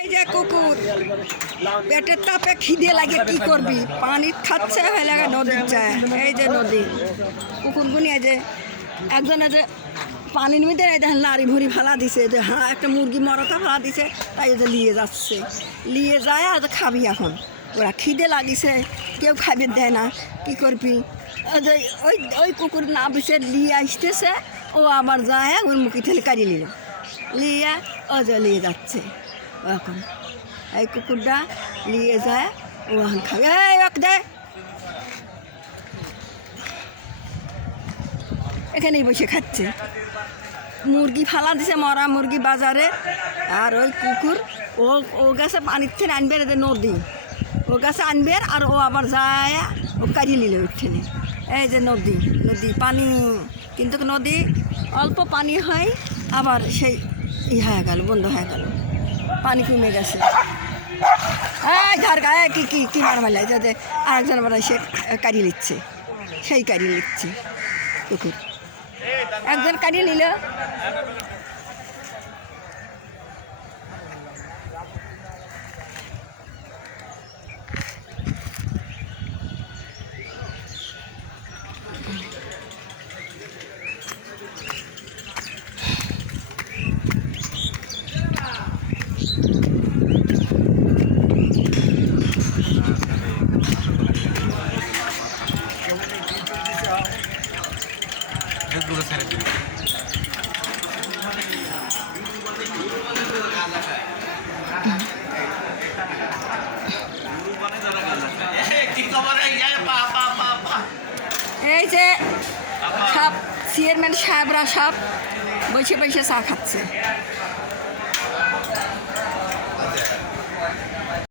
এই যে কুকুর পেটের তাপে খিদে লাগে কি করবি, পানি খাচ্ছে হয়ে লাগে নদীর যায়। এই যে নদী কুকুরগুনি এই যে একজনে যে পানির মধ্যে এই দেখেন লাড়ি ভরি ফালা দিছে, যে হ্যাঁ একটা মুরগি মরতা ফালা দিছে, তাই যে নিয়ে যাচ্ছে, নিয়ে যায় আর খাবি। এখন ওরা খিদে লাগিছে, কেউ খাবি দেয় না, কি করবি। ওই যে ওই ওই কুকুর না বিছে নিয়ে আসতেছে, ও আবার যায় ওর মুখি ঠেলে কাড়িয়ে নিল, নিয়ে ও যে নিয়ে যাচ্ছে। এখন এই কুকুরটা নিয়ে যায়, ও এখন খাবে। এই এক দে, এখানেই বসে খাচ্ছে। মুরগি ফালা দিছে, মরা মুরগি বাজারে, আর ওই কুকুর ও ও গাছে পানির থেকে আনবে, নদী ও গাছে আনবে, আর ও আবার যায় ও কাড়িয়ে নিল ওইখানে। এই যে নদী, নদী পানি, কিন্তু নদী অল্প পানি হয়, আবার সেই হয়ে গেল, বন্ধ হয়ে গেল, পানি কমে গেছে। এই ঝাড় গায়ে কি কি কি মার মারলাই, যে আরেকজন আবার সে কাড়িয়ে নিচ্ছে, সেই কাড়িয়ে নিচ্ছে কুকুর, একজন কাটিয়ে নিল। এই যে সব চেয়ারম্যান সাহেবরা সব বসে বসে চা খাচ্ছে।